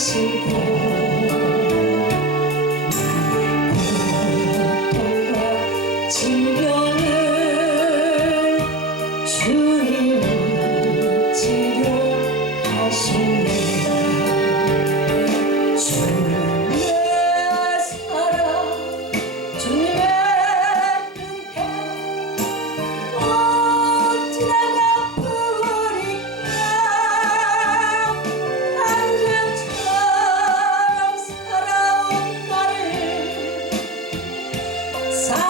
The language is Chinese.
西北 outside.